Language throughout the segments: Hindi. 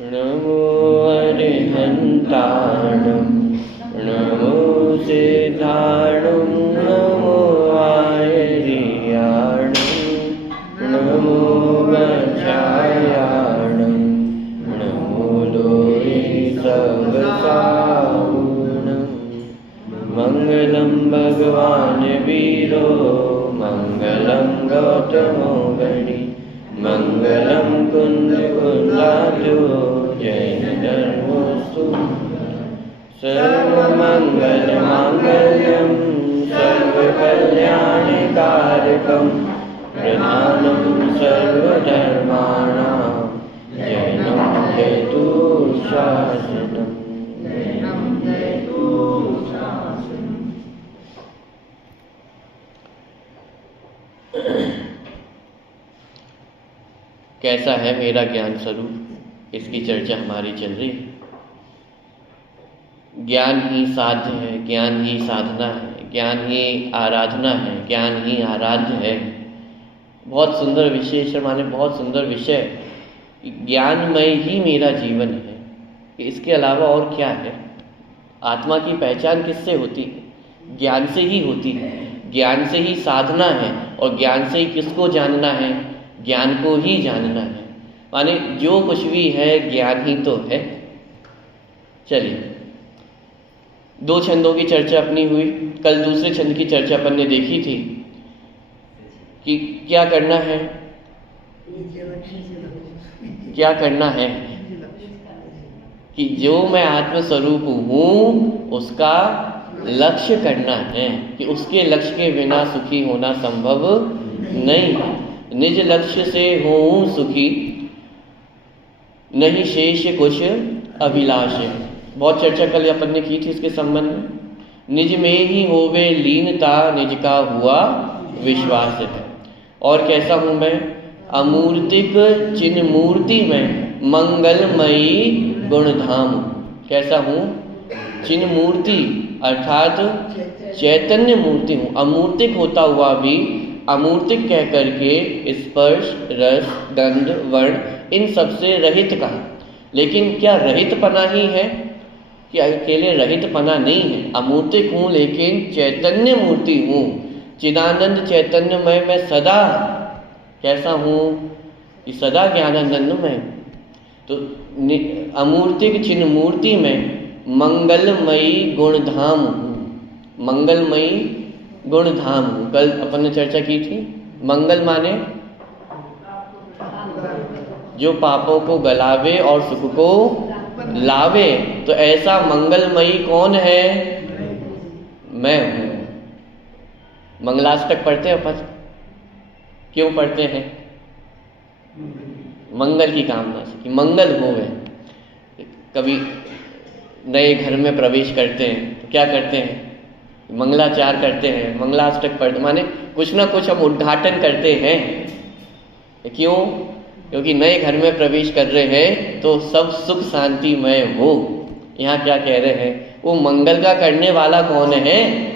नमो अरिहन्ताणं नमो सिद्धाणं नमो आयर्याणं नमो वज्रायाणं नमो लोहि सर्वसाहुणं मङ्गलं भगवान् वीरो मङ्गलं गौतमो गणि मङ्गलं कुन्दकुलाद्यो जैनधर्मोऽस्तु सर्वमङ्गलमाङ्गल्यं सर्वकल्याणकारकं प्रधानं सर्वधर्माणां जैनं जयतु शासनम्। कैसा है मेरा ज्ञान स्वरूप, इसकी चर्चा हमारी चल रही है। ज्ञान ही साध्य है, ज्ञान ही साधना है, ज्ञान ही आराधना है, ज्ञान ही आराध्य है। बहुत सुंदर विशेषण माने बहुत सुंदर विषय। ज्ञानमय ही मेरा जीवन है, इसके अलावा और क्या है। आत्मा की पहचान किससे होती है? ज्ञान से ही होती है। ज्ञान से ही साधना है और ज्ञान से ही किसको जानना है? ज्ञान को ही जानना है। माने जो कुछ भी है ज्ञान ही तो है। चलिए, दो छंदों की चर्चा अपनी हुई। कल दूसरे छंद की चर्चा अपन ने देखी थी कि क्या करना है, क्या करना है कि जो मैं आत्मस्वरूप हूँ उसका लक्ष्य करना है कि उसके लक्ष्य के बिना सुखी होना संभव नहीं है। निज लक्ष्य से हूँ सुखी, नहीं शेष कुछ अभिलाष है। बहुत चर्चा कल अपन ने की थी इसके संबंध में। निज में ही होवे लीनता, निज का हुआ विश्वास है। और कैसा हूँ मैं? अमूर्तिक चिन्ह मूर्ति में मंगलमयी गुणधाम। कैसा हूँ? चिन्ह मूर्ति अर्थात चैतन्य मूर्ति हूँ। अमूर्तिक होता हुआ भी अमूर्तिक कह करके स्पर्श, रस, गंध, वर्ण इन सबसे रहित कहा। लेकिन क्या रहितपना ही है कि अकेले रहितपना नहीं है? अमूर्तिक हूँ लेकिन चैतन्य मूर्ति हूँ, चिदानंद चैतन्यमय मैं सदा। कैसा हूँ? कि सदा ज्ञानानंदमय। तो अमूर्तिक चिन्ह मूर्ति में मंगलमयी गुणधाम हूँ। मंगलमयी गुणधाम हूँ। कल अपन ने चर्चा की थी। मंगल माने जो पापों को गलावे और सुख को लावे। तो ऐसा मंगलमयी कौन है? मैं हूँ। मंगलाष्टक पढ़ते हैं अपन। क्यों पढ़ते हैं? मंगल की कामना से कि मंगल होवे। कभी नए घर में प्रवेश करते हैं तो क्या करते हैं? मंगलाचार करते हैं, मंगलाष्टक पढ़ते, माने कुछ ना कुछ हम उद्घाटन करते हैं। क्यों? क्योंकि नए घर में प्रवेश कर रहे हैं तो सब सुख शांतिमय हो। यहाँ क्या कह रहे हैं? वो मंगल का करने वाला कौन है?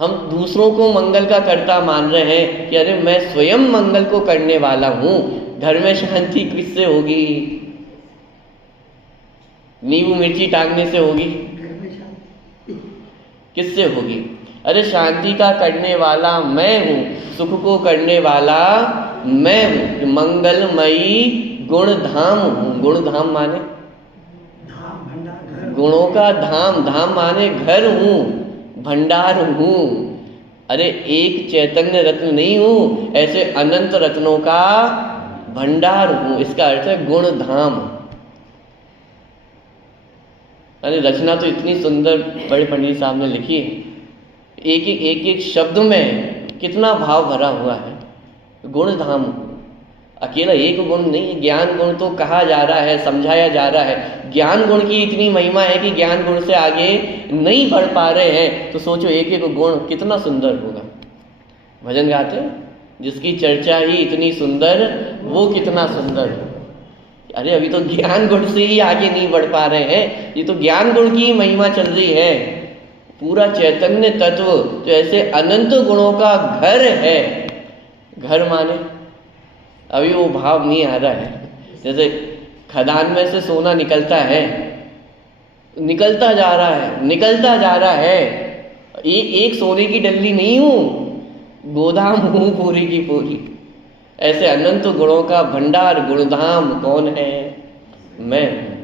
हम दूसरों को मंगल का कर्ता मान रहे हैं कि अरे मैं स्वयं मंगल को करने वाला हूँ। घर में शांति किससे होगी? नींबू मिर्ची टांगने से होगी? किससे होगी? अरे शांति का करने वाला मैं हूँ, सुख को करने वाला मैं हूँ। मंगलमयी गुणधाम हूँ। गुणधाम माने गुणों का धाम। धाम माने घर हूँ, भंडार हूँ। अरे एक चैतन्य रत्न नहीं हूँ, ऐसे अनंत रत्नों का भंडार हूँ। इसका अर्थ है गुणधाम। अरे रचना तो इतनी सुंदर बड़े पंडित साहब ने लिखी है। एक शब्द में कितना भाव भरा हुआ है। गुणधाम। अकेला एक गुण नहीं, ज्ञान गुण तो कहा जा रहा है, समझाया जा रहा है। ज्ञान गुण की इतनी महिमा है कि ज्ञान गुण से आगे नहीं बढ़ पा रहे हैं। तो सोचो एक एक गुण कितना सुंदर होगा। भजन गाते जिसकी चर्चा ही इतनी सुंदर, वो कितना सुंदर है। अरे अभी तो ज्ञान गुण से ही आगे नहीं बढ़ पा रहे हैं। ये तो ज्ञान गुण की महिमा चल रही है। पूरा चैतन्य तत्व जो ऐसे अनंत गुणों का घर है। घर माने अभी वो भाव नहीं आ रहा है। जैसे खदान में से सोना निकलता है, निकलता जा रहा है, निकलता जा रहा है। ये एक सोने की डल्ली नहीं हूं, गोदाम हूं पूरी की पूरी। ऐसे अनंत गुणों का भंडार गुणधाम कौन है? मैं हूं।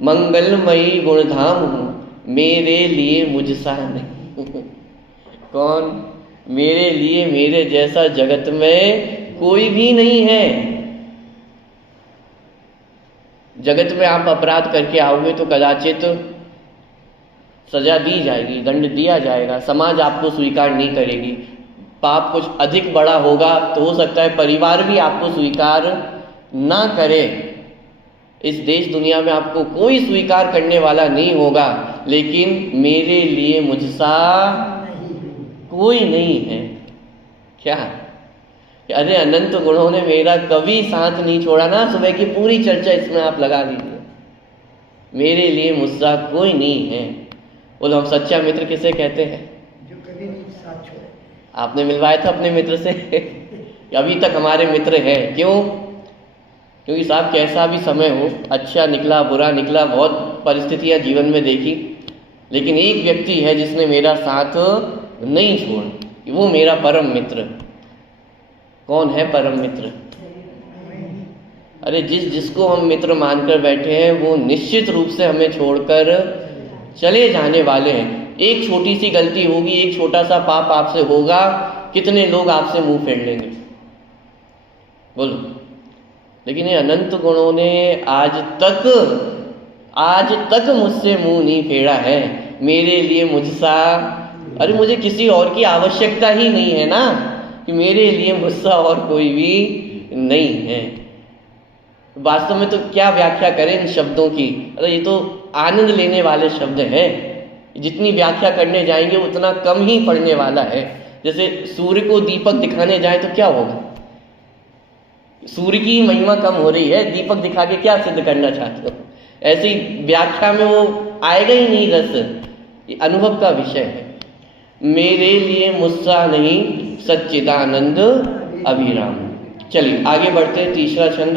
मंगलमयी गुणधाम हूं, मेरे लिए मुझसा नहीं। कौन? मेरे लिए मेरे जैसा जगत में कोई भी नहीं है। जगत में आप अपराध करके आओगे तो कदाचित सजा दी जाएगी, दंड दिया जाएगा, समाज आपको स्वीकार नहीं करेगी। पाप कुछ अधिक बड़ा होगा तो हो सकता है परिवार भी आपको स्वीकार ना करे। इस देश दुनिया में आपको कोई स्वीकार करने वाला नहीं होगा, लेकिन मेरे लिए मुझसा कोई नहीं है। क्या? अरे अनंत गुणों ने मेरा कभी साथ नहीं छोड़ा ना। सुबह की पूरी चर्चा इसमें आप लगा लीजिए, मेरे लिए मुझसा कोई नहीं है। बोलो, हम सच्चा मित्र किसे कहते हैं? जो कभी नहीं साथ छोड़े। आपने मिलवाया था अपने मित्र से? अभी तक हमारे मित्र हैं। क्यों? क्योंकि साहब कैसा भी समय हो, अच्छा निकला बुरा निकला, बहुत परिस्थितियां जीवन में देखी, लेकिन एक व्यक्ति है जिसने मेरा साथ नहीं छोड़ा, वो मेरा परम मित्र। कौन है परम मित्र? अरे जिसको हम मित्र मानकर बैठे हैं वो निश्चित रूप से हमें छोड़कर चले जाने वाले हैं। एक छोटी सी गलती होगी, एक छोटा सा पाप आपसे होगा, कितने लोग आपसे मुंह फेर लेंगे? बोलो। लेकिन ये अनंत गुणों ने आज तक मुझसे मुंह नहीं फेरा है। मेरे लिए मुझसा, अरे मुझे किसी और की आवश्यकता ही नहीं है ना, कि मेरे लिए मुझसा और कोई भी नहीं है। वास्तव में तो क्या व्याख्या करें इन शब्दों की? अरे ये तो आनंद लेने वाले शब्द हैं। जितनी व्याख्या करने जाएंगे उतना कम ही पड़ने वाला है। जैसे सूर्य को दीपक दिखाने जाए तो क्या होगा? सूर्य की महिमा कम हो रही है, दीपक दिखा के क्या सिद्ध करना चाहते हो? ऐसी व्याख्या में वो आएगा ही नहीं रस। ये अनुभव का विषय है। मेरे लिए मुझसा नहीं, सच्चिदानंद अभिराम। चलिए आगे बढ़ते हैं। तीसरा छंद।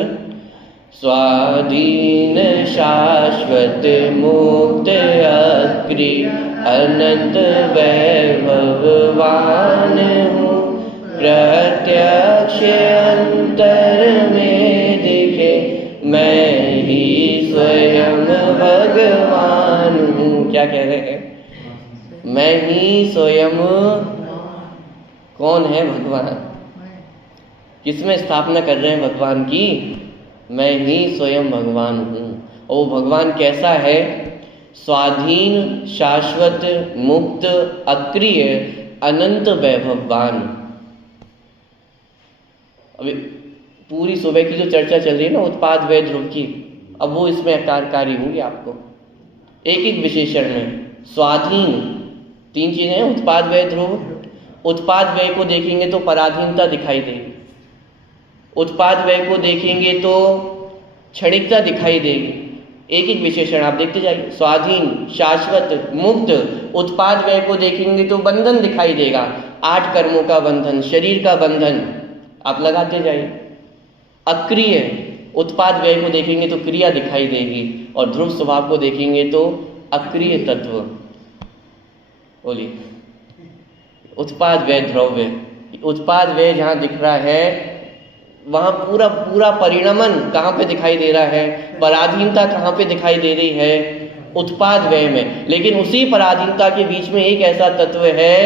स्वाधीन शाश्वत मुक्त अक्रिय अनंत वैभवान हूँ, प्रत्यक्ष अंतर में दिखे मैं ही स्वयं भगवान हूँ। क्या कह रहे हैं? मैं ही स्वयं। कौन है भगवान? किसमें स्थापना कर रहे हैं भगवान की? मैं ही स्वयं भगवान हूँ। और वो भगवान कैसा है? स्वाधीन शाश्वत मुक्त अक्रिय अनंत वैभववान। अभी पूरी सुबह की जो चर्चा चल रही है ना उत्पाद वय ध्रुव की, अब वो इसमें आकारकारी होगी आपको एक एक विशेषण में। स्वाधीन, तीन चीजें हैं, उत्पाद वय ध्रुव। उत्पाद व्यय को देखेंगे तो पराधीनता दिखाई देगी, उत्पाद व्यय को देखेंगे तो क्षणिकता दिखाई देगी। एक एक विशेषण आप देखते जाइए। स्वाधीन, शाश्वत, मुक्त। उत्पाद व्यय को देखेंगे तो बंधन दिखाई देगा, 8 कर्मों का बंधन, शरीर का बंधन, आप लगाते जाइए। अक्रिय, उत्पाद व्यय को देखेंगे तो क्रिया दिखाई देगी, और ध्रुव स्वभाव को देखेंगे तो अक्रिय तत्व। बोलिए। उत्पाद व्यय द्रव्य, उत्पाद व्यय जहाँ दिख रहा है वहाँ पूरा पूरा परिणमन कहाँ पे दिखाई दे रहा है? पराधीनता कहाँ पे दिखाई दे रही है? उत्पाद व्यय में। लेकिन उसी पराधीनता के बीच में एक ऐसा तत्व है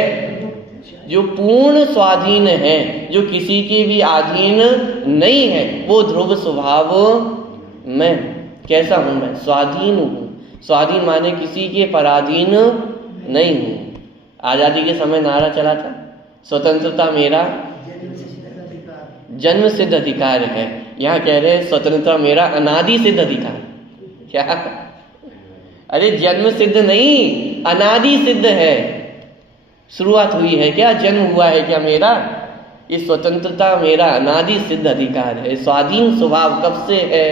जो पूर्ण स्वाधीन है, जो किसी के भी अधीन नहीं है, वो ध्रुव स्वभाव मैं। कैसा हूँ मैं? स्वाधीन हूँ। स्वाधीन माने किसी के पराधीन नहीं हूँ। आज़ादी के समय नारा चला था, स्वतंत्रता मेरा जन्म सिद्ध अधिकार है। यहाँ कह रहे हैं स्वतंत्रता मेरा अनादि सिद्ध अधिकार। क्या? अरे जन्म सिद्ध नहीं, अनादि सिद्ध है। शुरुआत हुई है क्या? जन्म हुआ है क्या मेरा? ये स्वतंत्रता मेरा अनादि सिद्ध अधिकार है। स्वाधीन स्वभाव कब से है?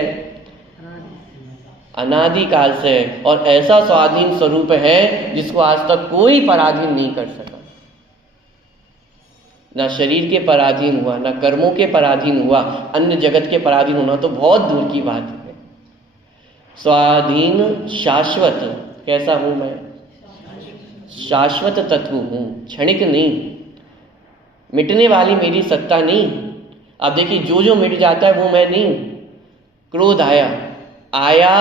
अनादि काल से। और ऐसा स्वाधीन स्वरूप है जिसको आज तक कोई पराधीन नहीं कर सका। ना शरीर के पराधीन हुआ, ना कर्मों के पराधीन हुआ, अन्य जगत के पराधीन होना तो बहुत दूर की बात है। स्वाधीन शाश्वत, कैसा हूं मैं? शाश्वत तत्व हूं, क्षणिक नहीं, मिटने वाली मेरी सत्ता नहीं। अब देखिए, जो जो मिट जाता है वो मैं नहीं। क्रोध आया, आया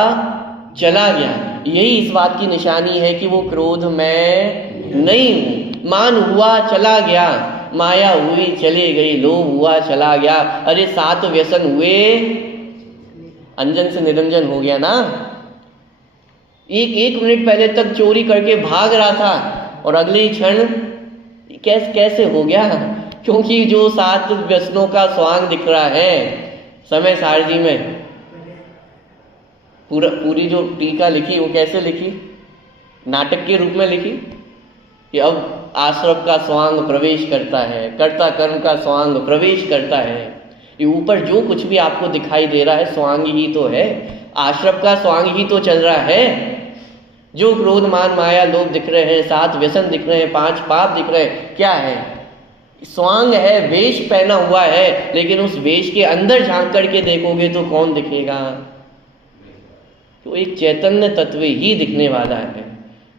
चला गया, यही इस बात की निशानी है कि वो क्रोध मैं नहीं हूं। मान हुआ चला गया, माया हुई चली गई, लोभ हुआ चला गया। अरे 7 व्यसन हुए, अंजन से निरंजन हो गया ना। एक मिनट पहले तक चोरी करके भाग रहा था और अगले ही क्षण कैसे हो गया? क्योंकि जो 7 व्यसनों का स्वांग दिख रहा है समय सारणी में, पूरी जो टीका लिखी वो कैसे लिखी? नाटक के रूप में लिखी कि अब आश्रम का स्वांग प्रवेश करता है, कर्ता कर्म का स्वांग प्रवेश करता है। ये ऊपर जो कुछ भी आपको दिखाई दे रहा है स्वांग ही तो है, आश्रम का स्वांग ही तो चल रहा है। जो क्रोध मान माया लोभ दिख रहे हैं, 7 व्यसन दिख रहे हैं, 5 पाप दिख रहे हैं, क्या है? स्वांग है, वेश पहना हुआ है, लेकिन उस वेश के अंदर झांक करके देखोगे तो कौन दिखेगा? तो एक चैतन्य तत्व ही दिखने वाला है।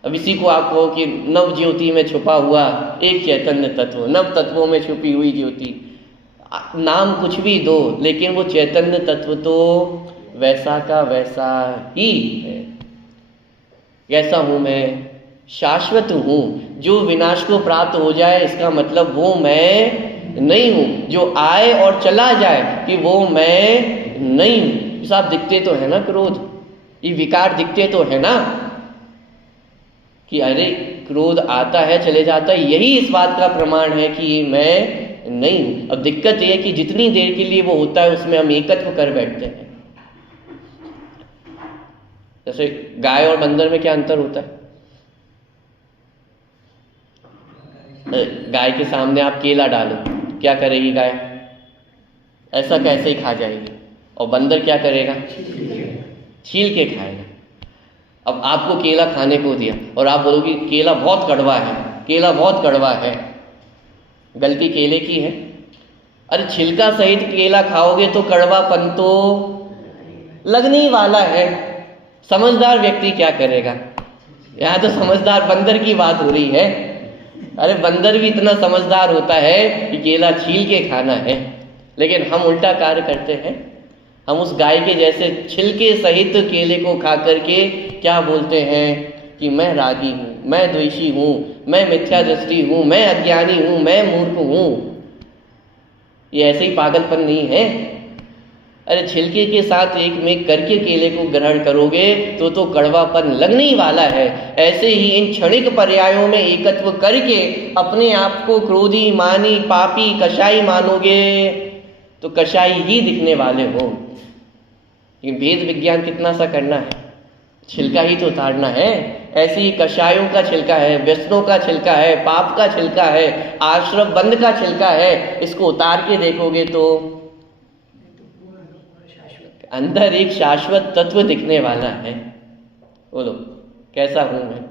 अब इसी को आप कहो कि नव ज्योति में छुपा हुआ एक चैतन्य तत्व, नव तत्वों में छुपी हुई ज्योति, नाम कुछ भी दो, लेकिन वो चैतन्य तत्व तो वैसा का वैसा ही है। कैसा हूं मैं? शाश्वत हूं। जो विनाश को प्राप्त हो जाए इसका मतलब वो मैं नहीं हूं। जो आए और चला जाए कि वो मैं नहीं हूं। साहब दिखते तो है ना क्रोध, ये विकार दिखते तो है ना कि अरे क्रोध आता है चले जाता है, यही इस बात का प्रमाण है कि ये मैं नहीं हूं। अब दिक्कत यह है कि जितनी देर के लिए वो होता है उसमें हम एकत्व कर बैठते हैं। जैसे गाय और बंदर में क्या अंतर होता है? गाय के सामने आप केला डालो, क्या करेगी गाय? ऐसा कैसे ही खा जाएगी। और बंदर क्या करेगा? छील के खाएगा। अब आपको केला खाने को दिया और आप बोलोगे केला बहुत कड़वा है, केला बहुत कड़वा है। गलती केले की है। अरे छिलका सहित केला खाओगे तो कड़वापन तो लगने ही वाला है। समझदार व्यक्ति क्या करेगा? यहाँ तो समझदार बंदर की बात हो रही है। अरे बंदर भी इतना समझदार होता है कि केला छील के खाना है, लेकिन हम उल्टा कार्य करते हैं। हम उस गाय के जैसे छिलके सहित केले को खा करके क्या बोलते हैं कि मैं रागी हूँ, मैं द्वेषी हूँ, मैं मिथ्या दृष्टि हूँ, मैं अज्ञानी हूँ, मैं मूर्ख हूँ। ये ऐसे ही पागलपन नहीं है? अरे छिलके के साथ एक में करके केले को ग्रहण करोगे तो कड़वापन लगने ही वाला है। ऐसे ही इन क्षणिक पर्यायों में एकत्व करके अपने आप को क्रोधी, मानी, पापी, कषाई मानोगे तो कषाई ही दिखने वाले हो। लेकिन भेद विज्ञान कितना सा करना है? छिलका ही तो उतारना है। ऐसे ही कषायों का छिलका है, व्यसनों का छिलका है, पाप का छिलका है, आश्रम बंद का छिलका है। इसको उतार के देखोगे तो अंदर एक शाश्वत तत्व दिखने वाला है। बोलो कैसा हूं मैं?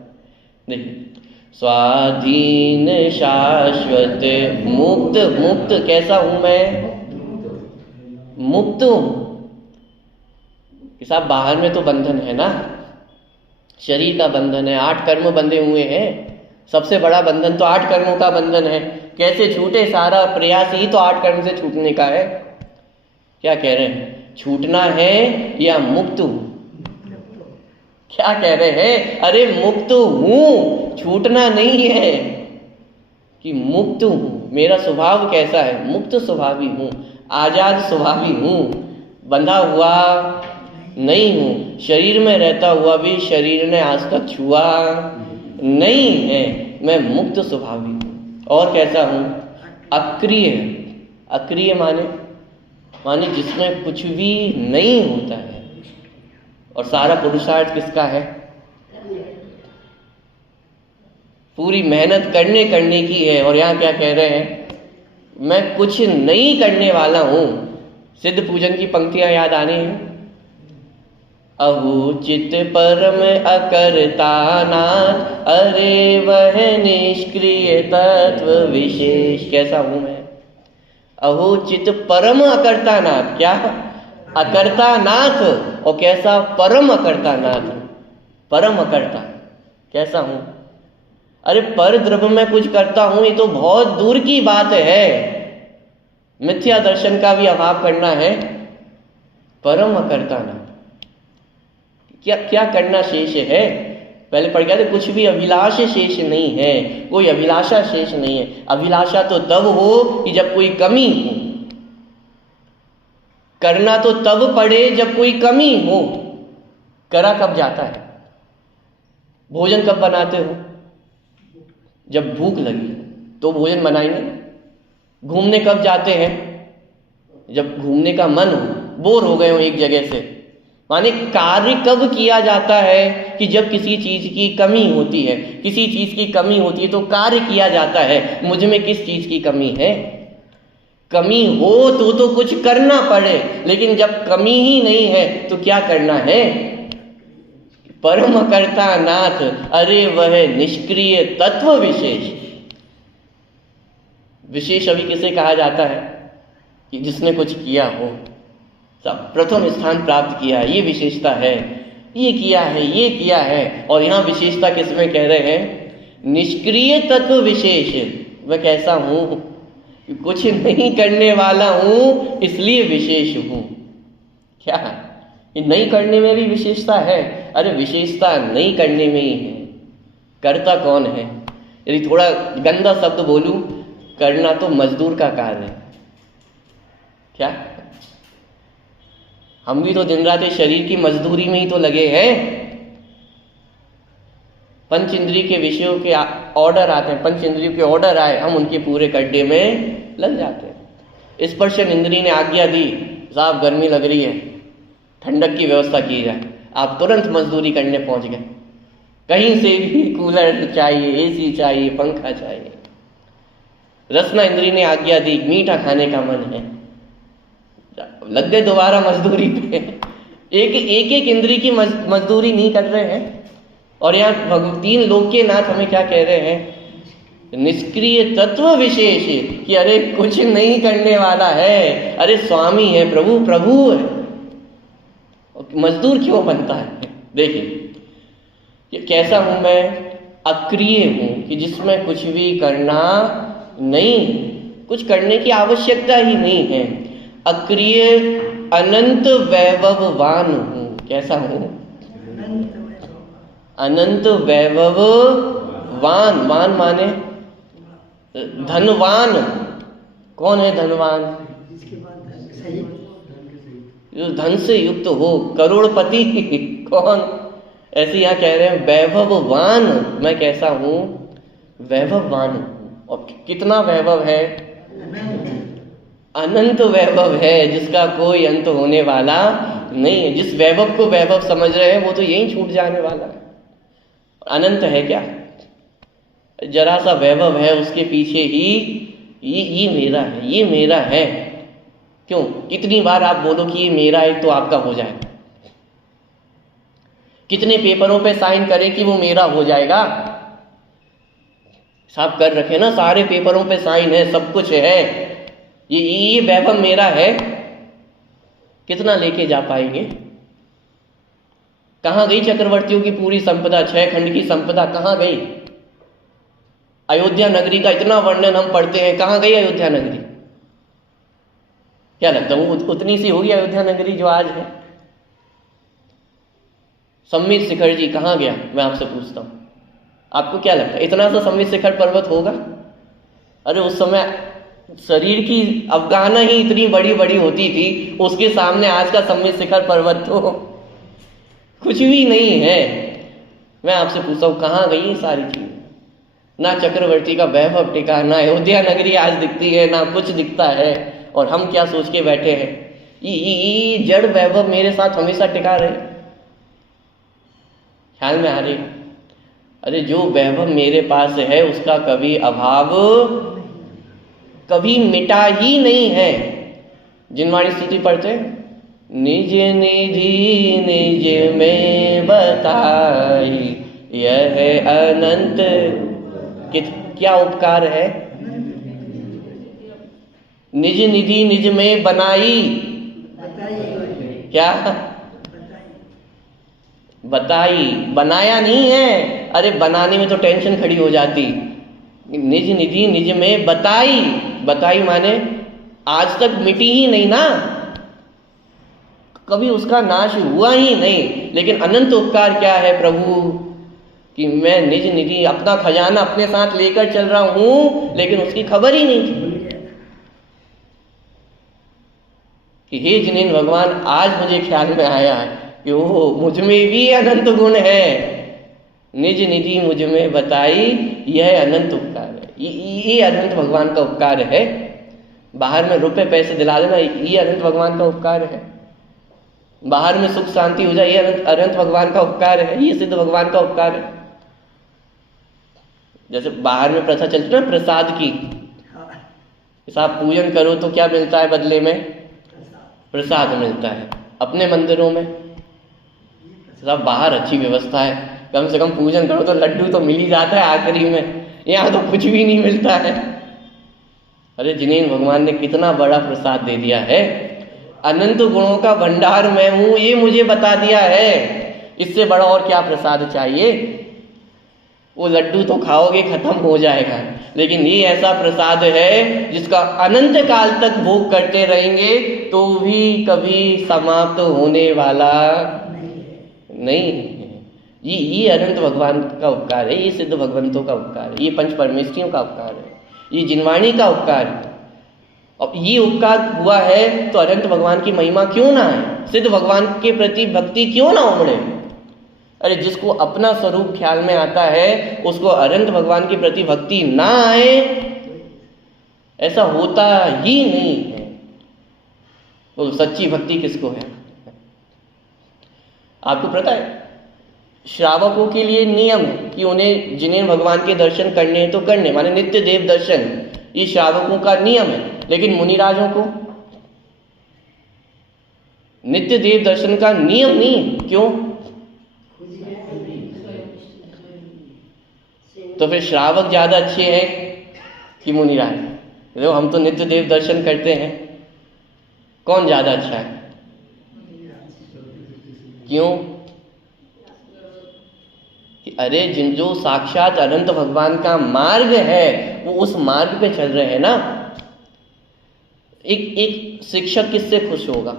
देखिए, स्वाधीन शाश्वत मुक्त। मुक्त कैसा हूं मैं? मुक्त हूं। साहब बाहर में तो बंधन है ना, शरीर का बंधन है, 8 कर्म बंधे हुए हैं। सबसे बड़ा बंधन तो 8 कर्मों का बंधन है। कैसे छूटे? सारा प्रयास ही तो 8 कर्म से छूटने का है। क्या कह रहे हैं? छूटना है या मुक्त हूं? क्या कह रहे हैं? अरे मुक्त हूं, छूटना नहीं है कि मुक्त हूं। मेरा स्वभाव कैसा है? मुक्त स्वभावी हूं, आजाद स्वभावी हूं, बंधा हुआ नहीं हूं। शरीर में रहता हुआ भी शरीर ने आज तक छुआ नहीं है। मैं मुक्त स्वभावी हूं। और कैसा हूं? अक्रिय। अक्रिय माने जिसमें कुछ भी नहीं होता है। और सारा पुरुषार्थ किसका है? पूरी मेहनत करने की है। और यहाँ क्या कह रहे हैं? मैं कुछ नहीं करने वाला हूं। सिद्ध पूजन की पंक्तियां याद आनी है। अहो चित परम अकर्ता नाथ, अरे वह निष्क्रिय तत्व विशेष। कैसा हूं मैं? अहो चित परम अकर्ता नाथ। क्या? अकर्ता नाथ। और कैसा? परम अकर्ता नाथ। परम अकर्ता कैसा हूं? अरे पर द्रव्य में कुछ करता हूं ये तो बहुत दूर की बात है। मिथ्या दर्शन का भी अभाव करना है। परम अकर्ता नाथ। क्या क्या करना शेष है? पहले पढ़ गया था, कुछ भी अभिलाष शेष नहीं है, कोई अभिलाषा शेष नहीं है। अभिलाषा तो तब हो कि जब कोई कमी हो। करना तो तब पड़े जब कोई कमी हो। करा कब जाता है? भोजन कब बनाते हो? जब भूख लगी तो भोजन बनाएंगे। घूमने कब जाते हैं? जब घूमने का मन हो, बोर हो गए हो एक जगह से। माने कार्य कब किया जाता है? कि जब किसी चीज की कमी होती है। किसी चीज की कमी होती है तो कार्य किया जाता है। मुझ में किस चीज की कमी है? कमी हो तो कुछ करना पड़े, लेकिन जब कमी ही नहीं है तो क्या करना है? परम कर्ता नाथ, अरे वह निष्क्रिय तत्व विशेष। विशेष अभी किसे कहा जाता है? कि जिसने कुछ किया हो, सब प्रथम स्थान प्राप्त किया, ये विशेषता है। ये किया है, ये किया है। और यहां विशेषता किसमें कह रहे हैं? निष्क्रिय तत्व विशेष। वह कैसा हूं? कुछ नहीं करने वाला हूं, इसलिए विशेष हूं। क्या ये नहीं करने में भी विशेषता है? अरे विशेषता नहीं करने में ही है। करता कौन है? यदि थोड़ा गंदा शब्द बोलूं, करना तो मजदूर का कार्य है। क्या हम भी तो दिन रात शरीर की मजदूरी में ही तो लगे हैं। पंच इंद्रिय के विषयों के ऑर्डर आते हैं, पंच इंद्रियों के ऑर्डर आए, हम उनके पूरे गड्ढे में लग जाते हैं। स्पर्शन इंद्रिय ने आज्ञा दी, साहब गर्मी लग रही है, ठंडक की व्यवस्था की जाए, आप तुरंत मजदूरी करने पहुंच गए। कहीं से भी कूलर चाहिए, एसी चाहिए, पंखा चाहिए। रसना इंद्रिय ने आज्ञा दी, मीठा खाने का मन है, लग गए दोबारा मजदूरी पे। एक इंद्रिय की मजदूरी नहीं कर रहे हैं। और यहाँ तीन लोक के नाथ हमें क्या कह रहे हैं? निष्क्रिय तत्व विशेष, कि अरे कुछ नहीं करने वाला है, अरे स्वामी है, प्रभु प्रभु है, मजदूर क्यों बनता है? देखिए कैसा हूं मैं? अक्रिय हूं, कि जिसमें कुछ भी करना नहीं, कुछ करने की आवश्यकता ही नहीं है। अक्रिय अनंत वैभववान हूं। कैसा हूं? अनंत वैभववान। वान माने धनवान। कौन है धनवान? जो धन से युक्त हो, करोड़पति। कौन? ऐसे यहां कह रहे हैं वैभववान। मैं कैसा हूं? वैभववान हूं। और कितना वैभव है? अनंत वैभव है, जिसका कोई अंत होने वाला नहीं है। जिस वैभव को वैभव समझ रहे हैं वो तो यहीं छूट जाने वाला है। अनंत है क्या? जरा सा वैभव है, उसके पीछे ही ये मेरा है, ये मेरा है। क्यों? कितनी बार आप बोलो कि ये मेरा है तो आपका हो जाएगा। कितने पेपरों पे साइन करें कि वो मेरा हो जाएगा? साहब कर रखे ना, सारे पेपरों पे साइन है, सब कुछ है, ये वैभव मेरा है। कितना लेके जा पाएंगे? कहां गई चक्रवर्तियों की पूरी संपदा? 6 खंड की संपदा कहां गई? अयोध्या नगरी का इतना वर्णन हम पढ़ते हैं, कहां गई अयोध्या नगरी? क्या लगता है उतनी सी होगी अयोध्या नगरी जो आज है? सम्मित शिखर जी कहां गया? मैं आपसे पूछता हूं, आपको क्या लगता है इतना सा सम्मित शिखर पर्वत होगा? अरे उस समय शरीर की अवगाहना ही इतनी बड़ी बड़ी होती थी, उसके सामने आज का सम्मित शिखर पर्वत तो कुछ भी नहीं है। मैं आपसे पूछता हूं कहां गई ये सारी चीजें? ना चक्रवर्ती का वैभव टिका, ना अयोध्या नगरी आज दिखती है, ना कुछ दिखता है। और हम क्या सोच के बैठे हैं? ये जड़ वैभव मेरे साथ हमेशा टिका रहे। ख्याल में आ रही? अरे जो वैभव मेरे पास है उसका कभी अभाव, कभी मिटा ही नहीं है। जिनवाणी स्तुति पढ़ते हैं, निज निधि निज में बताई, यह अनंत क्या उपकार है? निज निधि निज में बनाई, क्या बताई? बनाया नहीं है, अरे बनाने में तो टेंशन खड़ी हो जाती। निज निधि निज में बताई, बताई माने आज तक मिटी ही नहीं ना, कभी उसका नाश हुआ ही नहीं। लेकिन अनंत उपकार क्या है प्रभु कि मैं निज निधि अपना खजाना अपने साथ लेकर चल रहा हूं, लेकिन उसकी खबर ही नहीं थी कि हे जिनेन्द्र भगवान, आज मुझे ख्याल में आया है कि वो मुझ में भी अनंत गुण है। निज निधि मुझ में बताई, यह अनंत उपकार है। ये अनंत भगवान का उपकार है। बाहर में रुपए पैसे दिला देना, ये अनंत भगवान का उपकार है। बाहर में सुख शांति हो जाए, ये अनंत भगवान का उपकार है, ये सिद्ध भगवान का उपकार है। जैसे बाहर में प्रथा चलती है ना प्रसाद की, आप पूजन करो तो क्या मिलता है बदले में? प्रसाद मिलता है। अपने मंदिरों में सब बाहर अच्छी व्यवस्था है, कम से कम पूजन करो तो लड्डू तो मिल ही जाता है आखिरी में, यहाँ तो कुछ भी नहीं मिलता है। अरे जिनेन्द्र भगवान ने कितना बड़ा प्रसाद दे दिया है, अनंत गुणों का भंडार मैं हूं, ये मुझे बता दिया है। इससे बड़ा और क्या प्रसाद चाहिए? वो लड्डू तो खाओगे खत्म हो जाएगा, लेकिन ये ऐसा प्रसाद है जिसका अनंत काल तक भोग करते रहेंगे तो भी कभी समाप्त होने वाला नहीं है। ये अनंत भगवान का उपकार है, ये सिद्ध भगवंतों का उपकार है, ये पंच परमेष्ठियों का उपकार है, ये जिनवाणी का उपकार है। अब ये उपकार हुआ है तो अनंत भगवान की महिमा क्यों ना है, सिद्ध भगवान के प्रति भक्ति क्यों ना उमड़े? अरे जिसको अपना स्वरूप ख्याल में आता है उसको अनंत भगवान के प्रति भक्ति ना आए, ऐसा होता ही नहीं है। बोलो सच्ची भक्ति किसको है? आपको पता है श्रावकों के लिए नियम है कि उन्हें जिनेन्द्र भगवान के दर्शन करने हैं तो करने, माने नित्य देव दर्शन, ये श्रावकों का नियम है। लेकिन मुनिराजों को नित्य देव दर्शन का नियम नहीं है। क्यों? तो फिर श्रावक ज्यादा अच्छे हैं कि मुनिराज? देखो हम तो नित्य देव दर्शन करते हैं, कौन ज्यादा अच्छा है? क्यों? कि अरे जिन जो साक्षात अनंत भगवान का मार्ग है वो उस मार्ग पे चल रहे हैं ना। एक शिक्षक किससे खुश होगा?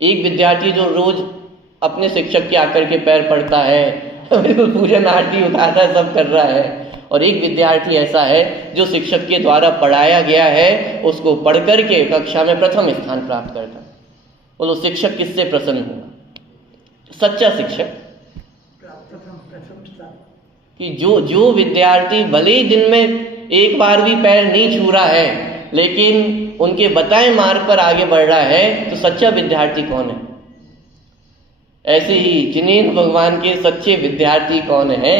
एक विद्यार्थी जो रोज अपने शिक्षक के आकर के पैर पड़ता है, बिल्कुल पूजन आरती उठाता है, सब कर रहा है। और एक विद्यार्थी ऐसा है जो शिक्षक के द्वारा पढ़ाया गया है, उसको पढ़ करके कक्षा में प्रथम स्थान प्राप्त करता है। बोलो शिक्षक किससे प्रसन्न होगा? सच्चा शिक्षक कि जो विद्यार्थी भले ही दिन में एक बार भी पैर नहीं छू रहा है लेकिन उनके बताए मार्ग पर आगे बढ़ रहा है, तो सच्चा विद्यार्थी कौन है? ऐसे ही जिनेन्द्र भगवान के सच्चे विद्यार्थी कौन है?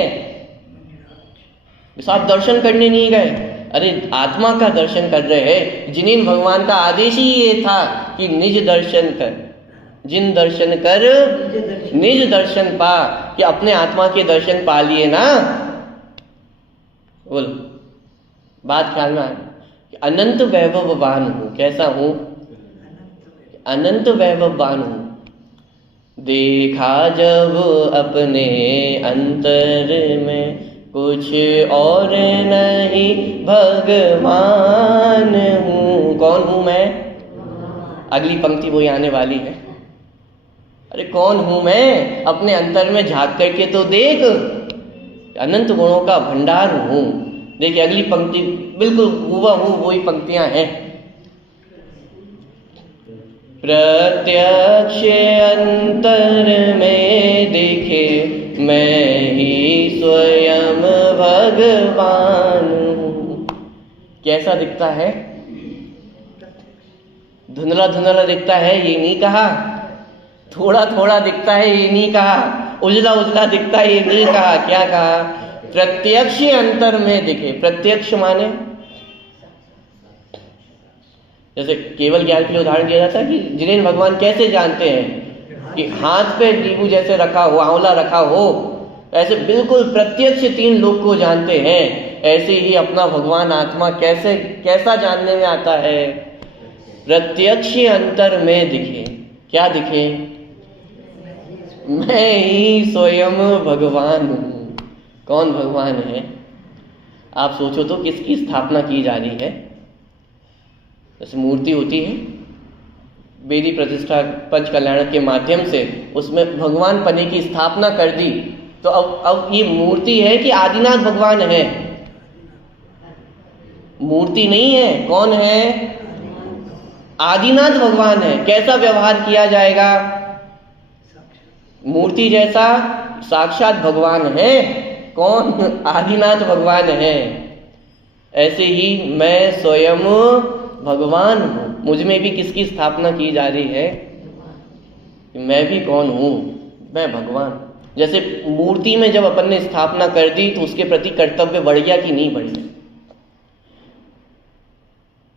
आप दर्शन करने नहीं गए, अरे आत्मा का दर्शन कर रहे हैं। जिनेन्द्र भगवान का आदेश ही ये था कि निज दर्शन कर, जिन दर्शन कर निज दर्शन पा, कि अपने आत्मा के दर्शन पा लिए ना। बोल बात ख्याल में आए। अनंत वैभववान हूं, कैसा हूं? अनंत वैभववान हूं। देखा जब अपने अंतर में कुछ और नहीं भगवान हूं। कौन हूं मैं? अगली पंक्ति वही आने वाली है। अरे कौन हूं मैं? अपने अंतर में झांक करके तो देख, अनंत गुणों का भंडार हूं। देखिए अगली पंक्ति बिल्कुल हुबहू वही पंक्तियां हैं। प्रत्यक्ष अंतर में दिखे मैं ही स्वयं भगवान हूं। कैसा दिखता है? धुंधला धुंधला दिखता है, ये नहीं कहा। थोड़ा थोड़ा दिखता है, ये नहीं कहा। उजला उजला दिखता है, ये नहीं कहा। क्या कहा? प्रत्यक्ष अंतर में दिखे। प्रत्यक्ष माने जैसे केवल ज्ञान के लिए उदाहरण दिया जाता है कि जिन्हें भगवान कैसे जानते हैं कि हाथ पे नींबू जैसे रखा हो, आंवला रखा हो, ऐसे बिल्कुल प्रत्यक्ष 3 लोग को जानते हैं। ऐसे ही अपना भगवान आत्मा कैसा जानने में आता है? प्रत्यक्ष अंतर में दिखे। क्या दिखे? मैं ही स्वयं भगवान हूँ। कौन भगवान है? आप सोचो तो किसकी स्थापना की जा रही है? जैसे मूर्ति होती है, वेदी प्रतिष्ठा पंच कल्याण के माध्यम से उसमें भगवान पने की स्थापना कर दी, तो अब ये मूर्ति है कि आदिनाथ भगवान है? मूर्ति नहीं है। कौन है? आदिनाथ भगवान है। कैसा व्यवहार किया जाएगा? मूर्ति जैसा? साक्षात भगवान है। कौन? आदिनाथ भगवान है। ऐसे ही मैं स्वयं भगवान हूँ। मुझ में भी किसकी स्थापना की जा रही है? मैं भी कौन हूँ? मैं भगवान। जैसे मूर्ति में जब अपन ने स्थापना कर दी तो उसके प्रति कर्तव्य बढ़ गया कि नहीं बढ़ गया?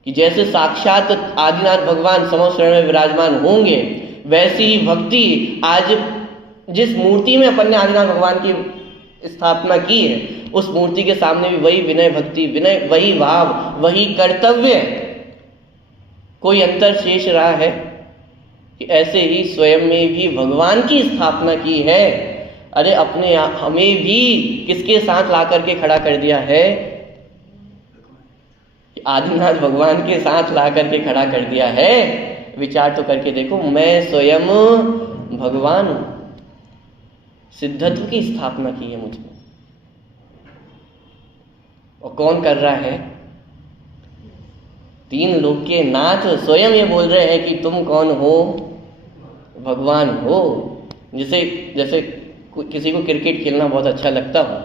कि जैसे साक्षात आदिनाथ भगवान समस्त शरण में विराजमान होंगे, वैसी ही भक्ति आज जिस मूर्ति में अपन ने आदिनाथ भगवान की स्थापना की है, उस मूर्ति के सामने भी वही विनय भक्ति, विनय वही भाव, वही कर्तव्य। कोई अंतर शेष रहा है? कि ऐसे ही स्वयं में भी भगवान की स्थापना की है। अरे अपने हमें भी किसके साथ ला करके खड़ा कर दिया है? आदिनाथ भगवान के साथ ला करके खड़ा कर दिया है। विचार तो करके देखो, मैं स्वयं भगवान हूं। सिद्धत्व की स्थापना की है मुझमें। और कौन कर रहा है? 3 लोक के नाथ स्वयं ये बोल रहे हैं कि तुम कौन हो? भगवान हो। जैसे किसी को क्रिकेट खेलना बहुत अच्छा लगता हो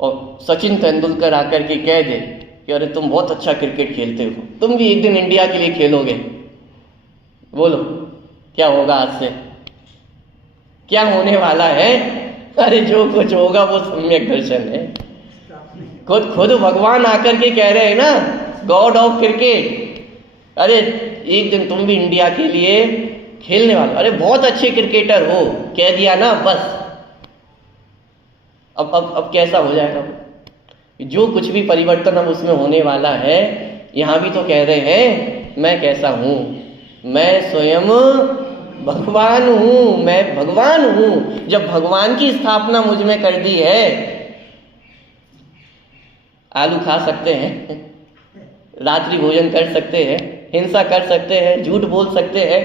और सचिन तेंदुलकर आकर के कह दे कि अरे तुम बहुत अच्छा क्रिकेट खेलते हो, तुम भी एक दिन इंडिया के लिए खेलोगे। बोलो क्या होगा? आज से क्या होने वाला है? अरे जो कुछ होगा वो सम्यक दर्शन है। खुद भगवान आकर के कह रहे हैं ना, गॉड ऑफ क्रिकेट, अरे एक दिन तुम भी इंडिया के लिए खेलने वाले, अरे बहुत अच्छे क्रिकेटर हो, कह दिया ना बस। अब कैसा हो जाएगा? जो कुछ भी परिवर्तन अब उसमें होने वाला है, यहाँ भी तो कह रहे हैं मैं कैसा हूँ? मैं स्वयं भगवान हूँ। मैं भगवान हूँ। जब भगवान की स्थापना मुझ में कर दी है, आलू खा सकते हैं, रात्रि भोजन कर सकते हैं, हिंसा कर सकते हैं, झूठ बोल सकते हैं।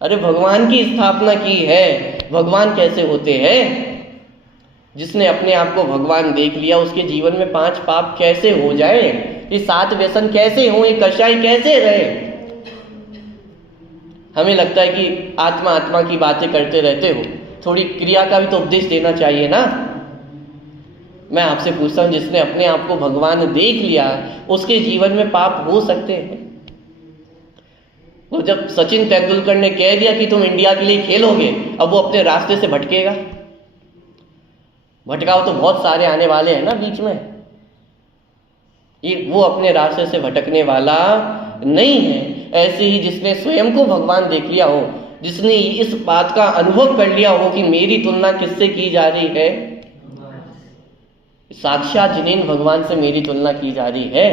अरे भगवान की स्थापना की है। भगवान कैसे होते हैं? जिसने अपने आप को भगवान देख लिया, उसके जीवन में 5 पाप कैसे हो जाए, ये 7 व्यसन कैसे हो, ये कषाय कैसे रहे। हमें लगता है कि आत्मा आत्मा की बातें करते रहते हो, थोड़ी क्रिया का भी तो उपदेश देना चाहिए ना। मैं आपसे पूछता हूँ, जिसने अपने आप को भगवान देख लिया, उसके जीवन में पाप हो सकते हैं? वो जब सचिन तेंदुलकर ने कह दिया कि तुम इंडिया के लिए खेलोगे, अब वो अपने रास्ते से भटकेगा? भटकाव तो बहुत सारे आने वाले हैं ना बीच में। ये वो अपने रास्ते से भटकने वाला नहीं है। ऐसे ही जिसने स्वयं को भगवान देख लिया हो, जिसने इस बात का अनुभव कर लिया हो कि मेरी तुलना किससे की जा रही है, साक्षात जिनेन भगवान से मेरी तुलना की जा रही है,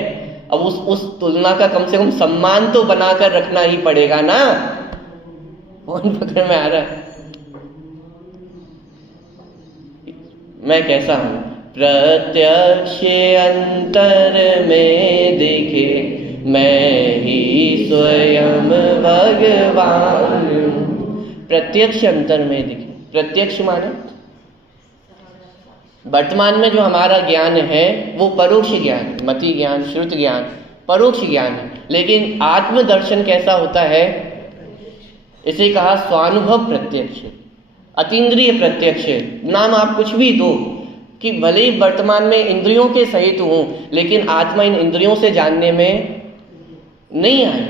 अब उस तुलना का कम से कम सम्मान तो बनाकर रखना ही पड़ेगा ना। कौन पकड़ में आ रहा है? मैं कैसा हूं? प्रत्यक्ष अंतर में दिखे, मैं ही स्वयं भगवान। प्रत्यक्ष अंतर में दिखे। प्रत्यक्ष माने वर्तमान में जो हमारा ज्ञान है वो परोक्ष ज्ञान, मति ज्ञान, श्रुत ज्ञान, परोक्ष ज्ञान है। लेकिन आत्मदर्शन कैसा होता है? इसे कहा स्वानुभव प्रत्यक्ष, अतीन्द्रिय प्रत्यक्ष। नाम आप कुछ भी दो, कि भले ही वर्तमान में इंद्रियों के सहित हूं, लेकिन आत्मा इन इंद्रियों से जानने में नहीं आई।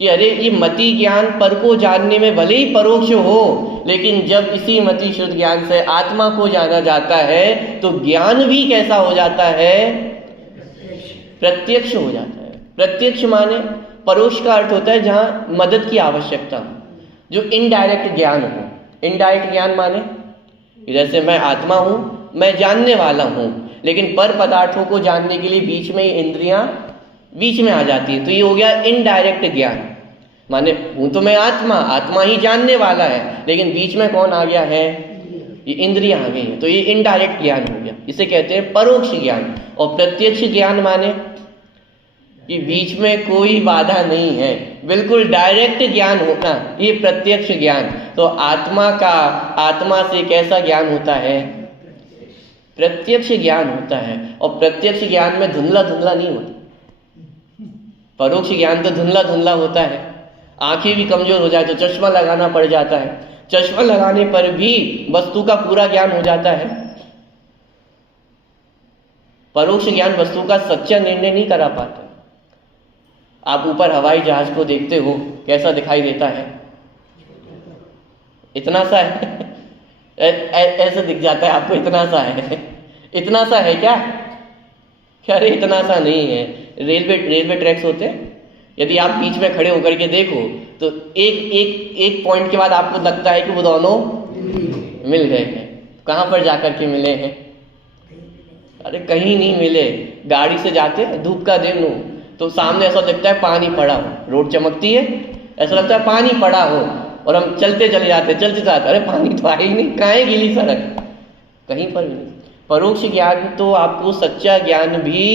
कि अरे ये मति ज्ञान पर को जानने में भले ही परोक्ष हो, लेकिन जब इसी मति शुद्ध ज्ञान से आत्मा को जाना जाता है तो ज्ञान भी कैसा हो जाता है? प्रत्यक्ष हो जाता है। प्रत्यक्ष माने परोक्ष का अर्थ होता है जहाँ मदद की आवश्यकता हो, जो इनडायरेक्ट ज्ञान हो। इनडायरेक्ट ज्ञान माने जैसे मैं आत्मा हूँ, मैं जानने वाला हूँ, लेकिन पर पदार्थों को जानने के लिए बीच में इंद्रियां बीच में आ जाती है, तो ये हो गया इनडायरेक्ट ज्ञान। माने हूँ तो मैं आत्मा, आत्मा ही जानने वाला है, लेकिन बीच में कौन आ गया है, ये इंद्रियां आ गई हैं, तो ये इनडायरेक्ट ज्ञान हो गया। इसे कहते हैं परोक्ष ज्ञान। और प्रत्यक्ष ज्ञान माने कि बीच में कोई बाधा नहीं है, बिल्कुल डायरेक्ट ज्ञान होना, ये प्रत्यक्ष ज्ञान। तो आत्मा से कैसा ज्ञान होता है, प्रत्यक्ष ज्ञान होता है। और प्रत्यक्ष ज्ञान में धुंधला धुंधला नहीं होता। परोक्ष ज्ञान तो धुंधला धुंधला होता है, आंखें भी कमजोर हो जाए तो चश्मा लगाना पड़ जाता है, चश्मा लगाने पर भी वस्तु का पूरा ज्ञान हो जाता है। परोक्ष ज्ञान वस्तु का सच्चा निर्णय नहीं करा पाता। आप ऊपर हवाई जहाज को देखते हो, कैसा दिखाई देता है, इतना सा है ऐसे दिख जाता है आपको, इतना सा है, इतना सा है क्या, अरे इतना सा नहीं है। रेलवे ट्रैक्स होते हैं, यदि आप बीच में खड़े होकर के देखो तो एक पॉइंट के बाद आपको लगता है कि वो दोनों मिल गए हैं। कहाँ पर जाकर के मिले हैं, अरे कहीं नहीं मिले। गाड़ी से जाते, धूप का दिन हो तो सामने ऐसा दिखता है पानी पड़ा हो, रोड चमकती है, ऐसा लगता है पानी पड़ा हो, और हम चलते चले जाते, अरे पानी तो आई नहीं, कहाँ है गीली सड़क, कहीं पर भी नहीं। परोक्ष ज्ञान तो आपको सच्चा ज्ञान भी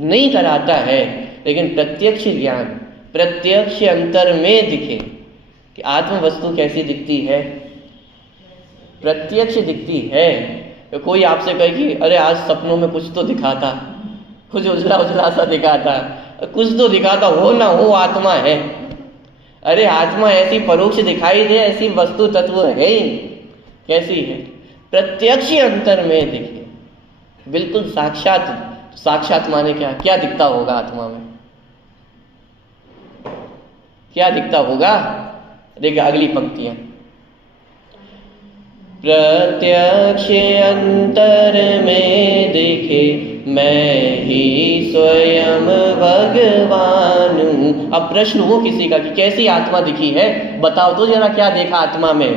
नहीं कराता है, लेकिन प्रत्यक्ष ज्ञान, प्रत्यक्ष अंतर में दिखे कि आत्म वस्तु कैसी दिखती है, प्रत्यक्ष दिखती है। तो कोई आपसे कहे कि अरे आज सपनों में कुछ तो दिखा था, कुछ उजला उजला सा दिखा था, कुछ तो दिखा था, हो ना हो आत्मा है। अरे आत्मा ऐसी परोक्ष दिखाई दे, ऐसी वस्तु तत्व है ही, कैसी है, प्रत्यक्ष अंतर में दिखे, बिल्कुल साक्षात। साक्षात माने क्या दिखता होगा आत्मा में, क्या दिखता होगा, देखिए अगली पंक्तियां, प्रत्यक्ष अंतर में दिखे मैं ही स्वयं भगवान हूँ। अब प्रश्न हो किसी का कि कैसी आत्मा दिखी है, बताओ तो जरा क्या देखा आत्मा में।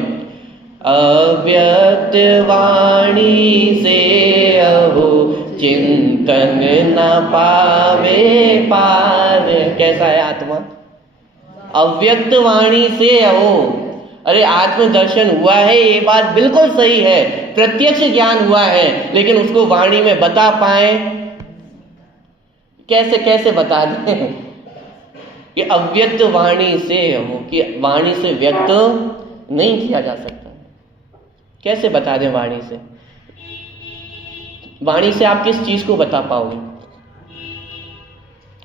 अव्यक्त वाणी से अहो चिंतन न पावे पार। कैसा है आत्मा, अव्यक्त वाणी से अहो, अरे आत्मदर्शन हुआ है, ये बात बिल्कुल सही है, प्रत्यक्ष ज्ञान हुआ है, लेकिन उसको वाणी में बता पाए, कैसे बता दें कि अव्यक्त वाणी से हो, कि वाणी से व्यक्त नहीं किया जा सकता, कैसे बता दें वाणी से। वाणी से आप किस चीज को बता पाओगे,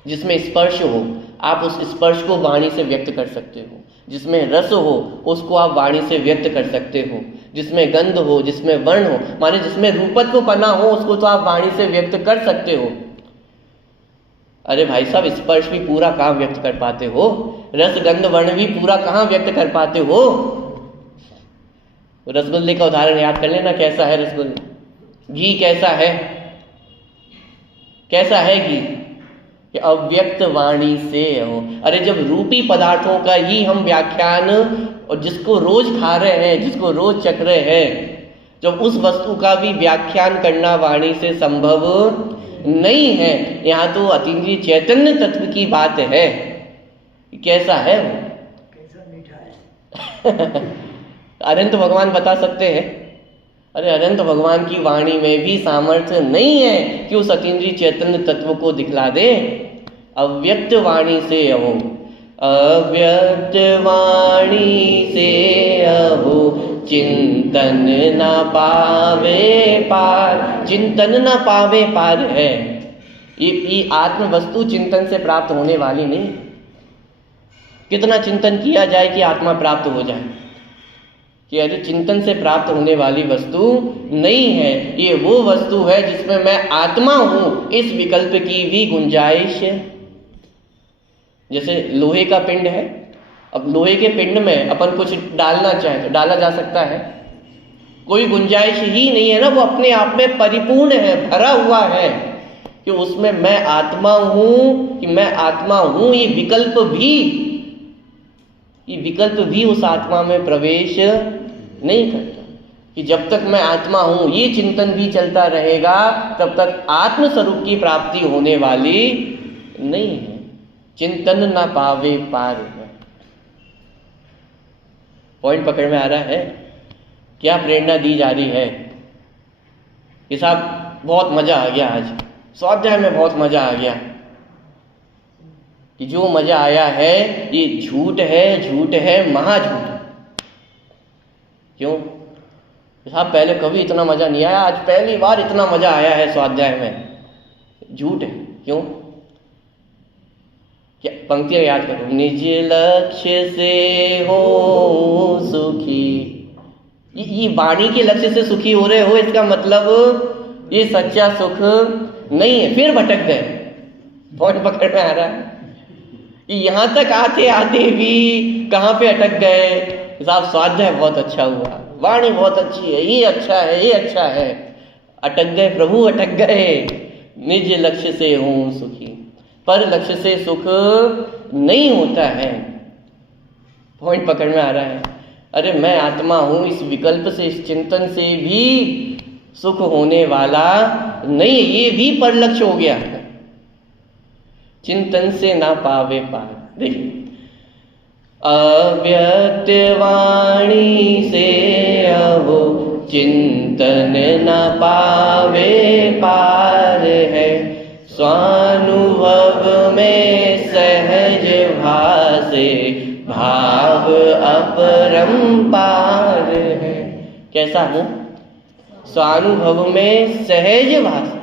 जिसमें स्पर्श हो, आप उस स्पर्श को वाणी से व्यक्त कर सकते हो। जिसमें रस हो, उसको आप वाणी से व्यक्त कर सकते हो। जिसमें गंध हो, जिसमें वर्ण हो, माने जिसमें रूपत्व पना हो, उसको तो आप वाणी से व्यक्त कर सकते हो। अरे भाई साहब, स्पर्श भी पूरा कहाँ व्यक्त कर पाते हो, रस गंध वर्ण भी पूरा कहाँ व्यक्त कर पाते हो। रसगुल्ले का उदाहरण याद कर लेना, कैसा है रसगुल्ला, घी कैसा है, कैसा है घी, कि अव्यक्त वाणी से हो। अरे जब रूपी पदार्थों का ही हम व्याख्यान, और जिसको रोज खा रहे हैं, जिसको रोज चख रहे हैं, जब उस वस्तु का भी व्याख्यान करना वाणी से संभव नहीं है, यहाँ तो अतीन्द्रिय चैतन्य तत्व की बात है। कैसा है वो, कैसा मीठा है अनंत भगवान बता सकते हैं। अरे अनंत भगवान की वाणी में भी सामर्थ्य नहीं है कि उस अतीन्द्रिय चैतन्य तत्व को दिखला दे। अव्यक्त वाणी से अहो, अव्यक्त वाणी से अहो चिंतन न पावे पार। चिंतन न पावे पार है, ये आत्म वस्तु चिंतन से प्राप्त होने वाली नहीं। कितना चिंतन किया जाए कि आत्मा प्राप्त हो जाए, कि अरे चिंतन से प्राप्त होने वाली वस्तु नहीं है। ये वो वस्तु है जिसमें मैं आत्मा हूं, इस विकल्प की भी गुंजाइश है। जैसे लोहे का पिंड है, अब लोहे के पिंड में अपन कुछ डालना चाहे तो डाला जा सकता है, कोई गुंजाइश ही नहीं है ना, वो अपने आप में परिपूर्ण है, भरा हुआ है, कि उसमें मैं आत्मा हूं, कि मैं आत्मा हूं, ये विकल्प भी उस आत्मा में प्रवेश नहीं करता। कि जब तक मैं आत्मा हूं ये चिंतन भी चलता रहेगा, तब तक आत्म स्वरूप की प्राप्ति होने वाली नहीं है। चिंतन ना पावे पार है। पॉइंट पकड़ में आ रहा है? क्या प्रेरणा दी जा रही है कि साहब बहुत मजा आ गया, आज स्वाध्याय में बहुत मजा आ गया, कि जो मजा आया है ये झूठ है, महाझूठ। क्यों साहब? पहले कभी इतना मजा नहीं आया, आज पहली बार इतना मजा आया है स्वाध्याय में। झूठ है। क्यों? क्या पंक्तियां याद करो। निज लक्ष्य से हो सुखी, ये वाणी के लक्ष्य से सुखी हो रहे हो, इसका मतलब ये सच्चा सुख नहीं है। फिर भटक गए। पॉइंट पकड़ में आ रहा है? यहां तक आते आते भी कहां पे अटक गए? साहब स्वाध्याय बहुत अच्छा हुआ, वाणी बहुत अच्छी है, ये अच्छा है। अटक गए प्रभु, अटक गए। निज लक्ष्य से हूं सुखी, पर लक्ष्य से सुख नहीं होता है। पॉइंट पकड़ में आ रहा है? अरे मैं आत्मा हूं, इस विकल्प से, इस चिंतन से भी सुख होने वाला नहीं, ये भी पर लक्ष्य हो गया। चिंतन से ना पावे पार। देखिए, अव्यक्त वाणी से अहो चिंतन न पावे पार है, स्वानुभव में सहज भासे भाव अपरंपार है। कैसा हूं? स्वानुभव में सहज भासे।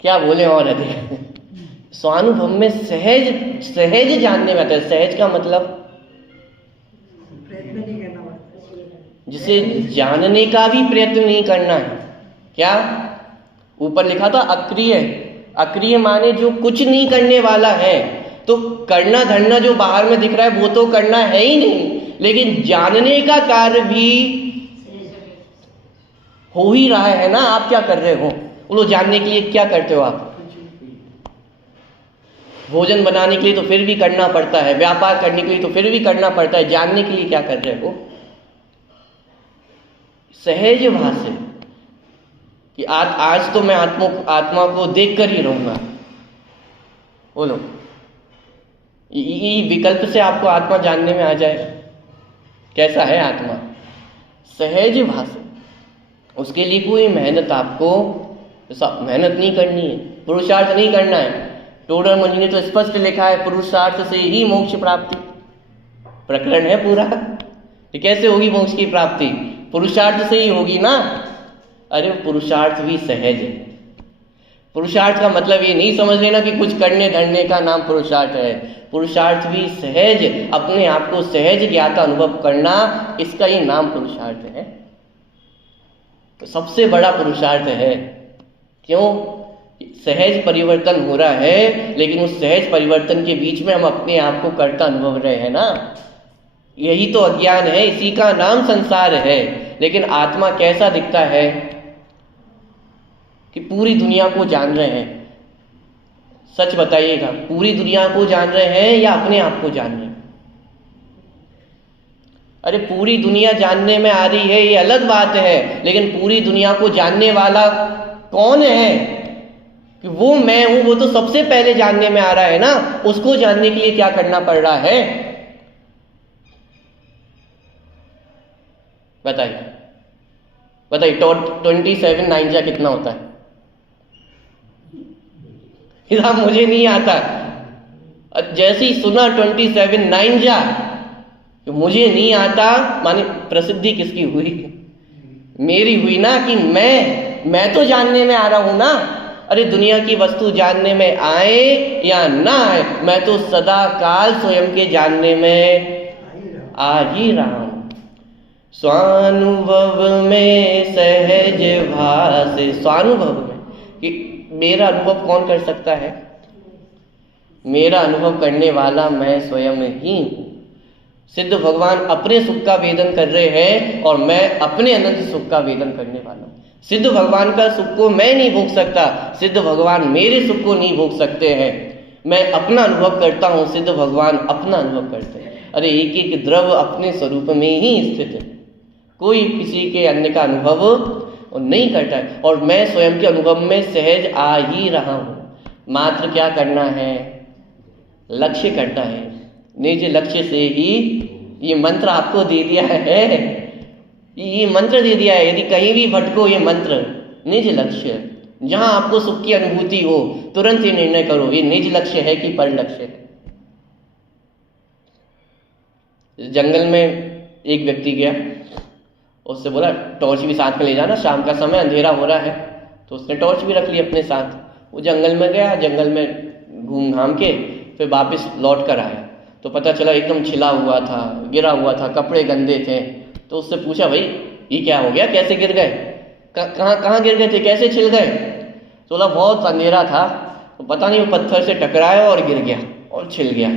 क्या बोले और अधिक? स्वानुभव में सहज जानने में आता है। सहज का मतलब प्रयत्न नहीं करना पड़ता, जिसे जानने का भी प्रयत्न नहीं करना है। क्या ऊपर लिखा था? अक्रिय। अक्रिय माने जो कुछ नहीं करने वाला है। तो करना धरना जो बाहर में दिख रहा है वो तो करना है ही नहीं, लेकिन जानने का कार्य भी हो ही रहा है ना। आप क्या कर रहे हो? वो जानने के लिए क्या करते हो आप? भोजन बनाने के लिए तो फिर भी करना पड़ता है, व्यापार करने के लिए तो फिर भी करना पड़ता है, जानने के लिए क्या कर रहे हो? सहज भाषा कि आज तो मैं आत्मा को देख कर ही रहूंगा। बोलो, ये विकल्प से आपको आत्मा जानने में आ जाए। कैसा है आत्मा? सहज भाषा। उसके लिए कोई मेहनत, आपको मेहनत नहीं करनी है, पुरुषार्थ नहीं करना है। टोडर मणि ने तो स्पष्ट लिखा है, पुरुषार्थ से ही मोक्ष प्राप्ति। प्रकरण है पूरा। ये कैसे होगी मोक्ष की प्राप्ति? पुरुषार्थ से ही होगी ना। अरे पुरुषार्थ भी सहज है। पुरुषार्थ का मतलब ये नहीं समझ लेना कि कुछ करने धरने का नाम पुरुषार्थ है। पुरुषार्थ भी सहज, अपने आप को सहज ज्ञाता अनुभव करना, इसका ही नाम पुरुषार्थ है। तो सबसे बड़ा पुरुषार्थ है। क्यों? सहज परिवर्तन हो रहा है, लेकिन उस सहज परिवर्तन के बीच में हम अपने आप को करता अनुभव रहे हैं ना। यही तो अज्ञान है, इसी का नाम संसार है। लेकिन आत्मा कैसा दिखता है कि पूरी दुनिया को जान रहे हैं। सच बताइएगा, पूरी दुनिया को जान रहे हैं या अपने आप को जान रहे हैं? अरे पूरी दुनिया जानने में आ रही है ये अलग बात है, लेकिन पूरी दुनिया को जानने वाला कौन है? कि वो मैं हूं, वो तो सबसे पहले जानने में आ रहा है ना। उसको जानने के लिए क्या करना पड़ रहा है? बताइए 27 9 कितना होता है? हिसाब मुझे नहीं आता। जैसे ही सुना 27 9 तो मुझे नहीं आता, माने प्रसिद्धि किसकी हुई? मेरी हुई ना। कि मैं तो जानने में आ रहा हूं ना। अरे दुनिया की वस्तु जानने में आए या ना आए, मैं तो सदा काल स्वयं के जानने में आ ही रहा हूं। स्वानुभव में सहज भास। स्वानुभव में कि मेरा अनुभव कौन कर सकता है? मेरा अनुभव करने वाला मैं स्वयं ही हूं। सिद्ध भगवान अपने सुख का वेदन कर रहे हैं और मैं अपने अनंत सुख का वेदन करने वाला हूं। सिद्ध भगवान का सुख को मैं नहीं भोग सकता, सिद्ध भगवान मेरे सुख को नहीं भोग सकते हैं। मैं अपना अनुभव करता हूँ, सिद्ध भगवान अपना अनुभव करते हैं। अरे एक एक द्रव्य अपने स्वरूप में ही स्थित है, कोई किसी के अन्य का अनुभव नहीं करता है। और मैं स्वयं के अनुभव में सहज आ ही रहा हूँ। मात्र क्या करना है, लक्ष्य करना है। निज लक्ष्य से ही ये मंत्र आपको दे दिया है, ये मंत्र दे दिया है। यदि कहीं भी भटको, ये मंत्र निज लक्ष्य, जहां आपको सुख की अनुभूति हो तुरंत ये निर्णय करो, ये निज लक्ष्य है कि पर लक्ष्य है। जंगल में एक व्यक्ति गया, उससे बोला टॉर्च भी साथ में ले जाना, शाम का समय अंधेरा हो रहा है। तो उसने टॉर्च भी रख ली अपने साथ। वो जंगल में गया, जंगल में घूम घाम के फिर वापस लौट कर आया तो पता चला एकदम छिला हुआ था, गिरा हुआ था, कपड़े गंदे थे। तो उससे पूछा, भाई ये क्या हो गया, कैसे गिर गए, कहाँ गिर गए थे, कैसे छिल गए? तो बोला बहुत अंधेरा था, तो पता नहीं वो पत्थर से टकराया और गिर गया और छिल गया।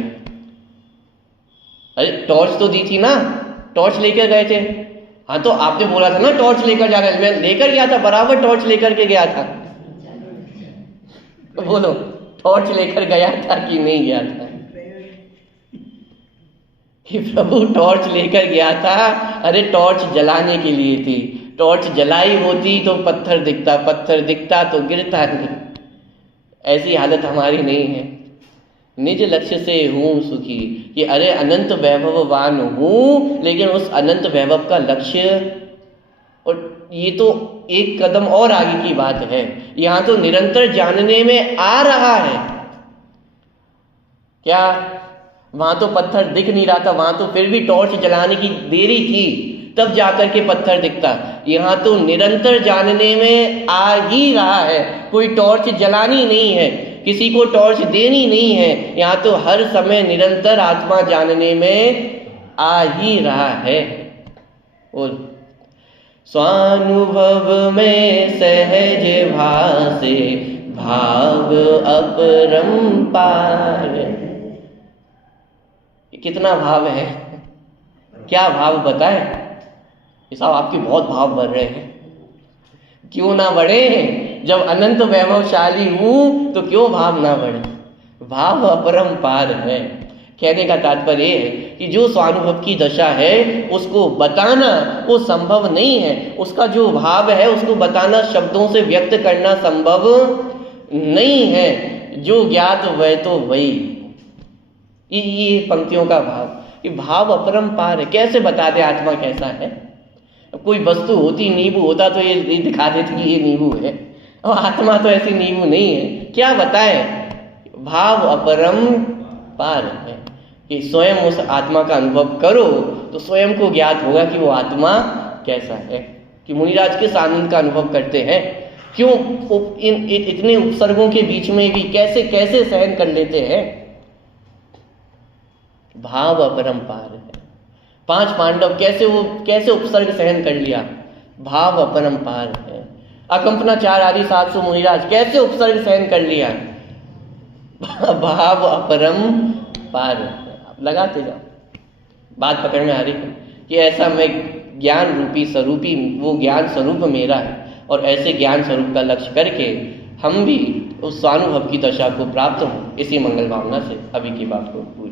अरे टॉर्च तो दी थी ना, टॉर्च लेकर गए थे। हाँ तो आपने बोला था ना टॉर्च लेकर जाना है, मैं लेकर गया था, बराबर टॉर्च लेकर के गया था। तो बोलो टॉर्च लेकर गया था कि नहीं गया था? कि प्रभु टॉर्च लेकर गया था। अरे टॉर्च जलाने के लिए थी, टॉर्च जलाई होती तो पत्थर दिखता, पत्थर दिखता तो गिरता नहीं। ऐसी हालत हमारी नहीं है। निज लक्ष्य से हूँ सुखी, कि अरे अनंत वैभववान हूँ, लेकिन उस अनंत वैभव का लक्ष्य, और ये तो एक कदम और आगे की बात है, यहाँ तो निरंतर जानने में आ रहा है। क्या वहां तो पत्थर दिख नहीं रहा था, वहां तो फिर भी टॉर्च जलाने की देरी थी, तब जाकर के पत्थर दिखता। यहाँ तो निरंतर जानने में आ ही रहा है, कोई टॉर्च जलानी नहीं है, किसी को टॉर्च देनी नहीं है। यहाँ तो हर समय निरंतर आत्मा जानने में आ ही रहा है। और स्वानुभव में सहज भासे, भाव अपरंपार। कितना भाव है, क्या भाव बताएं? साहब आपके बहुत भाव बढ़ रहे हैं। क्यों ना बढ़े, जब अनंत वैभवशाली हूं तो क्यों भाव ना बढ़े? भाव अपरंपार है। कहने का तात्पर्य है कि जो स्वानुभव की दशा है उसको बताना वो संभव नहीं है, उसका जो भाव है उसको बताना, शब्दों से व्यक्त करना संभव नहीं है। जो ज्ञात वह तो वही, ये पंक्तियों का भाव, ये भाव अपरंपार है। कैसे बता दे आत्मा कैसा है? कोई वस्तु होती, नींबू होता तो ये दिखा देती कि ये नींबू है, और आत्मा तो ऐसी नींबू नहीं है, क्या बताएं? भाव अपरंपार है कि स्वयं उस आत्मा का अनुभव करो तो स्वयं को ज्ञात होगा कि वो आत्मा कैसा है। कि मुनिराज किस आनंद का अनुभव करते हैं, क्यों इतने उपसर्गों के बीच में भी कैसे कैसे सहन कर लेते हैं। भाव अपरंपार है। 5 पांडव कैसे उपसर्ग सहन कर लिया, भाव अपरंपार है। अकंपना 4 आदि 700 मुनिराज कैसे उपसर्ग सहन कर लिया, भाव अपरंपार है। आप लगाते जाओ, बात पकड़ में आ रही है कि ऐसा मैं ज्ञान रूपी स्वरूपी, वो ज्ञान स्वरूप मेरा है, और ऐसे ज्ञान स्वरूप का लक्ष्य करके हम भी उस स्वानुभव की दशा को प्राप्त हों, इसी मंगल भावना से अभी की बात को पूरी